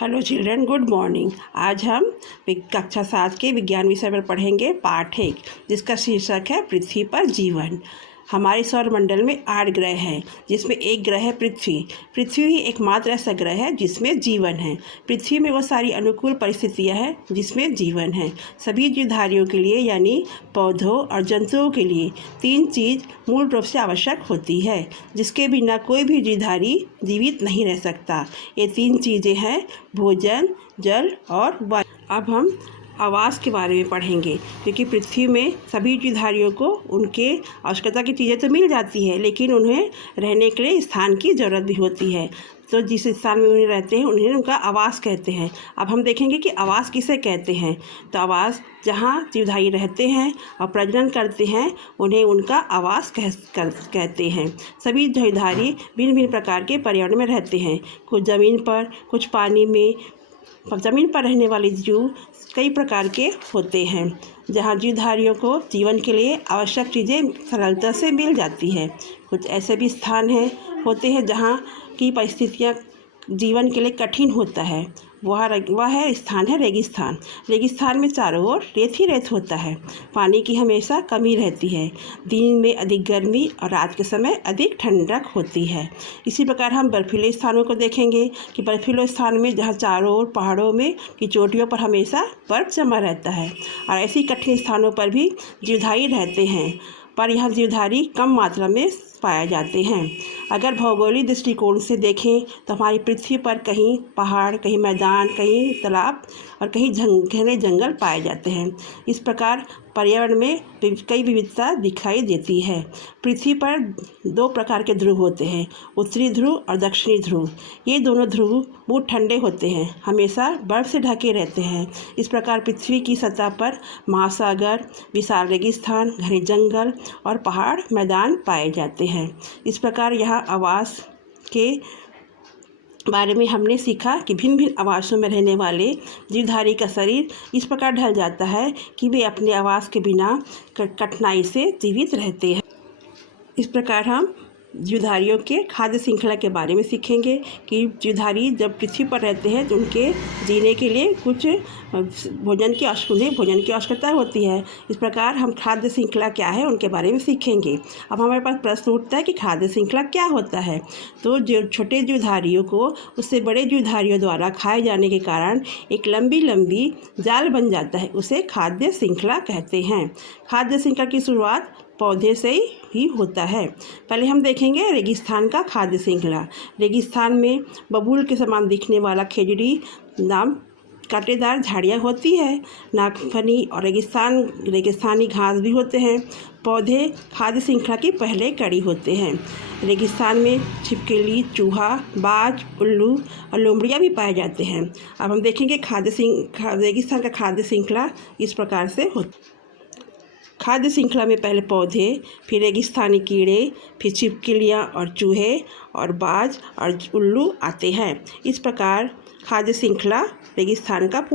Hello children, good morning. आज हम कक्षा 7 के विज्ञान विषय पर पढ़ेंगे पाठ 1, जिसका शीर्षक है पृथ्वी पर जीवन। हमारे सौरमंडल में 8 ग्रह हैं, जिसमें एक ग्रह है पृथ्वी। पृथ्वी ही एकमात्र ऐसा ग्रह है जिसमें जीवन है। पृथ्वी में वो सारी अनुकूल परिस्थितियां हैं जिसमें जीवन है। सभी जीवधारियों के लिए यानी पौधों और जंतुओं के लिए 3 चीज़ मूल रूप से आवश्यक होती है, जिसके बिना कोई भी जीवधारी जीवित नहीं रह सकता। ये 3 चीज़ें हैं भोजन, जल और वायु। अब हम आवास के बारे में पढ़ेंगे, क्योंकि पृथ्वी में सभी जीवधारियों को उनके आवश्यकता की चीज़ें तो मिल जाती है, लेकिन उन्हें रहने के लिए स्थान की ज़रूरत भी होती है। तो जिस स्थान में उन्हें रहते हैं उन्हें उनका आवास कहते हैं। अब हम देखेंगे कि आवास किसे कहते हैं। तो आवास जहाँ जीवधारी रहते हैं और प्रजनन करते हैं उन्हें उनका आवास कहते हैं। सभी जीवधारी भिन्न भिन्न प्रकार के पर्यावरण में रहते हैं, कुछ ज़मीन पर, कुछ पानी में। ज़मीन पर रहने वाले जीव कई प्रकार के होते हैं, जहाँ जीवधारियों को जीवन के लिए आवश्यक चीज़ें सरलता से मिल जाती है। कुछ ऐसे भी स्थान होते हैं जहाँ की परिस्थितियाँ जीवन के लिए कठिन होता है। वह स्थान है रेगिस्तान। रेगिस्तान में चारों ओर रेत ही रेत होता है। पानी की हमेशा कमी रहती है। दिन में अधिक गर्मी और रात के समय अधिक ठंडक होती है। इसी प्रकार हम बर्फीले स्थानों को देखेंगे कि बर्फीले स्थान में जहाँ चारों ओर पहाड़ों में की चोटियों पर हमेशा बर्फ जमा रहता है, और ऐसी कठिन स्थानों पर भी जीवधारी रहते हैं, पर यहाँ जीवधारी कम मात्रा में पाए जाते हैं। अगर भौगोलिक दृष्टिकोण से देखें तो हमारी पृथ्वी पर कहीं पहाड़, कहीं मैदान, कहीं तालाब और कहीं घने जंगल पाए जाते हैं। इस प्रकार पर्यावरण में कई विविधता दिखाई देती है। पृथ्वी पर 2 प्रकार के ध्रुव होते हैं, उत्तरी ध्रुव और दक्षिणी ध्रुव। ये दोनों ध्रुव बहुत ठंडे होते हैं, हमेशा बर्फ से ढके रहते हैं। इस प्रकार पृथ्वी की सतह पर महासागर, विशाल रेगिस्तान, घने जंगल और पहाड़ मैदान पाए जाते हैं। इस प्रकार यहाँ आवास के बारे में हमने सीखा कि भिन्न भिन्न आवासों में रहने वाले जीवधारी का शरीर इस प्रकार ढल जाता है कि वे अपने आवास के बिना कठिनाई से जीवित रहते हैं। इस प्रकार हम जीवधारियों के खाद्य श्रृंखला के बारे में सीखेंगे कि जीवधारी जब पृथ्वी पर रहते हैं तो उनके जीने के लिए कुछ भोजन की आवश्यकता होती है। इस प्रकार हम खाद्य श्रृंखला क्या है उनके बारे में सीखेंगे। अब हमारे पास प्रश्न उठता है कि खाद्य श्रृंखला क्या होता है। तो जो छोटे जीवधारियों को उससे बड़े जीवधारियों द्वारा खाए जाने के कारण एक लंबी लंबी जाल बन जाता है, उसे खाद्य श्रृंखला कहते हैं। खाद्य श्रृंखला की शुरुआत पौधे से ही होता है। पहले हम देखेंगे रेगिस्तान का खाद्य श्रृंखला। रेगिस्तान में बबूल के समान दिखने वाला खेजड़ी नाम कांटेदार झाड़ियाँ होती है। नागफनी और रेगिस्तानी घास भी होते हैं। पौधे खाद्य श्रृंखला की पहले कड़ी होते हैं। रेगिस्तान में छिपकली, चूहा, बाज, उल्लू और लोमड़ियाँ भी पाए जाते हैं। अब हम देखेंगे रेगिस्तान का खाद्य श्रृंखला इस प्रकार से होता है। खाद्य श्रृंखला में पहले पौधे, फिर रेगिस्तानी कीड़े, फिर छिपकलियाँ और चूहे और बाज और उल्लू आते हैं। इस प्रकार खाद्य श्रृंखला रेगिस्तान का।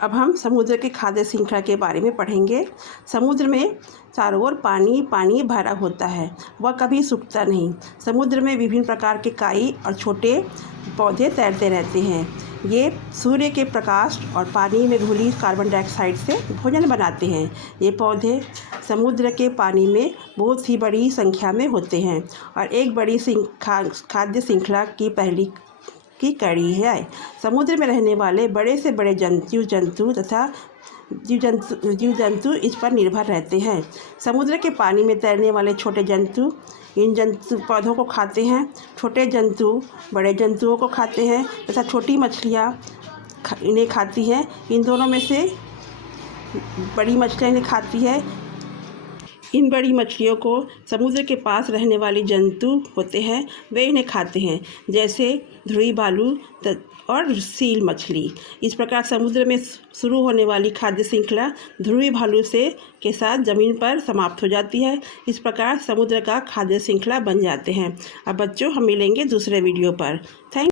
अब हम समुद्र के खाद्य श्रृंखला के बारे में पढ़ेंगे। समुद्र में चारों ओर पानी पानी भरा होता है, वह कभी सूखता नहीं। समुद्र में विभिन्न प्रकार के काई और छोटे पौधे तैरते रहते हैं। ये सूर्य के प्रकाश और पानी में घुली कार्बन डाइऑक्साइड से भोजन बनाते हैं। ये पौधे समुद्र के पानी में बहुत ही बड़ी संख्या में होते हैं और एक बड़ी खाद्य श्रृंखला की पहली की कड़ी है। समुद्र में रहने वाले बड़े से बड़े जीव जंतु इस पर निर्भर रहते हैं। समुद्र के पानी में तैरने वाले छोटे जंतु इन पौधों को खाते हैं। छोटे जंतु बड़े जंतुओं को खाते हैं तथा छोटी मछलियाँ इन्हें खाती हैं। इन दोनों में से बड़ी मछलियाँ इन्हें खाती है। इन बड़ी मछलियों को समुद्र के पास रहने वाले जंतु होते हैं, वे इन्हें खाते हैं, जैसे ध्रुवी भालू और सील मछली। इस प्रकार समुद्र में शुरू होने वाली खाद्य श्रृंखला ध्रुवी भालू के साथ ज़मीन पर समाप्त हो जाती है। इस प्रकार समुद्र का खाद्य श्रृंखला बन जाते हैं। अब बच्चों, हम मिलेंगे दूसरे वीडियो पर। थैंक